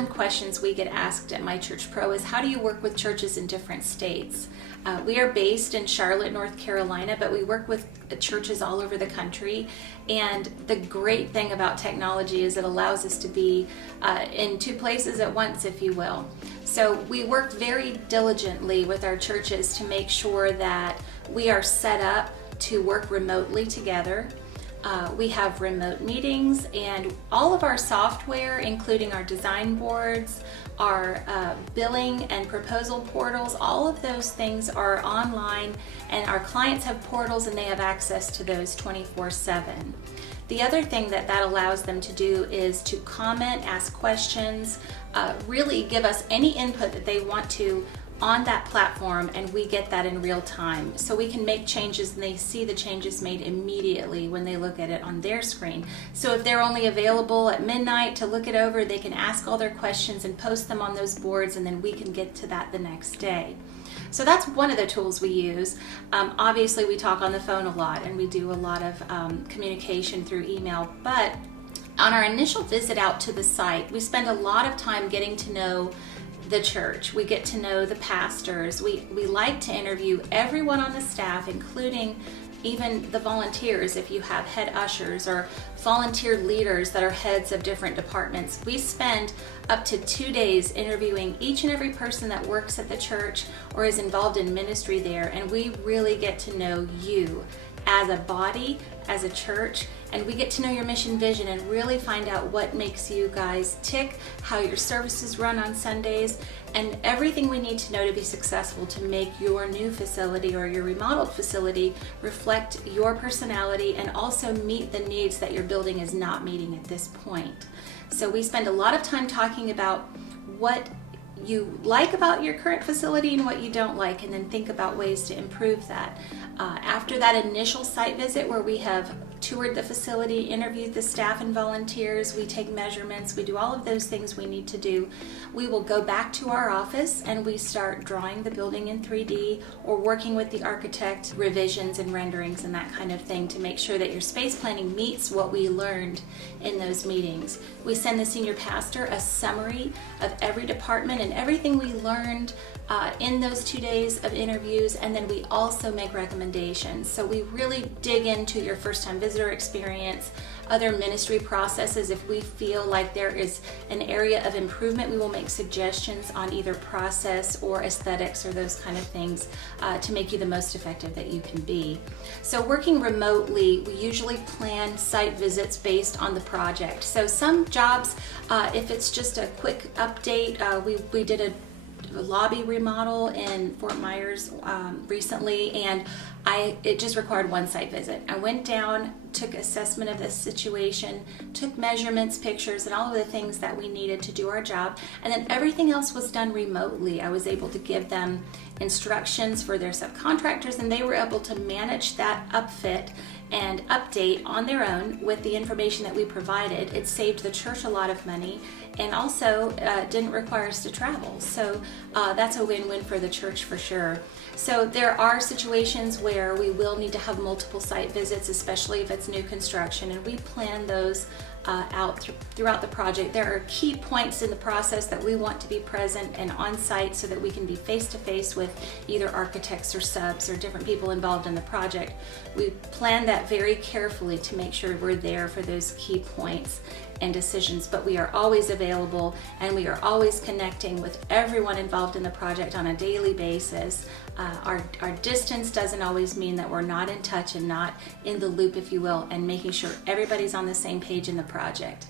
common questions we get asked at My Church Pro is, how do you work with churches in different states? We are based in Charlotte, North Carolina, but we work with churches all over the country. And the great thing about technology is it allows us to be in two places at once, if you will. So we work very diligently with our churches to make sure that we are set up to work remotely together. We have remote meetings, and all of our software, including our design boards, our billing and proposal portals, all of those things are online, and our clients have portals and they have access to those 24/7. The other thing that allows them to do is to comment, ask questions, really give us any input that they want to on that platform, and we get that in real time. So we can make changes and they see the changes made immediately when they look at it on their screen. So if they're only available at midnight to look it over, they can ask all their questions and post them on those boards, and then we can get to that the next day. So that's one of the tools we use. Obviously we talk on the phone a lot, and we do a lot of communication through email, but on our initial visit out to the site, we spend a lot of time getting to know the church. We get to know the pastors. We like to interview everyone on the staff, including even the volunteers. If you have head ushers or volunteer leaders that are heads of different departments, we spend up to 2 days interviewing each and every person that works at the church or is involved in ministry there, and we really get to know you as a body, as a church, and we get to know your mission vision and really find out what makes you guys tick, how your services run on Sundays, and everything we need to know to be successful to make your new facility or your remodeled facility reflect your personality and also meet the needs that your building is not meeting at this point. So we spend a lot of time talking about what you like about your current facility and what you don't like, and then think about ways to improve that. After that initial site visit where we have toured the facility, interviewed the staff and volunteers, we take measurements, we do all of those things we need to do, we will go back to our office and we start drawing the building in 3D or working with the architect, revisions and renderings and that kind of thing to make sure that your space planning meets what we learned in those meetings. We send the senior pastor a summary of every department and everything we learned in those 2 days of interviews, and then we also make recommendations. So we really dig into your first-time visitor experience, other ministry processes. If we feel like there is an area of improvement, we will make suggestions on either process or aesthetics or those kind of things to make you the most effective that you can be. So working remotely, we usually plan site visits based on the project. So some jobs, if it's just a quick update, we did a lobby remodel in Fort Myers recently, and it just required one site visit. I went down, took assessment of this situation, took measurements, pictures, and all of the things that we needed to do our job, and then everything else was done remotely. I was able to give them instructions for their subcontractors, and they were able to manage that upfit and update on their own with the information that we provided. It saved the church a lot of money, and also didn't require us to travel. So that's a win-win for the church for sure. So there are situations where we will need to have multiple site visits, especially if it's new construction, and we plan those out throughout the project. There are key points in the process that we want to be present and on site so that we can be face-to-face with either architects or subs or different people involved in the project. We plan that very carefully to make sure we're there for those key points and decisions, but we are always available and we are always connecting with everyone involved in the project on a daily basis. Our distance doesn't always mean that we're not in touch and not in the loop, if you will, and making sure everybody's on the same page in the project.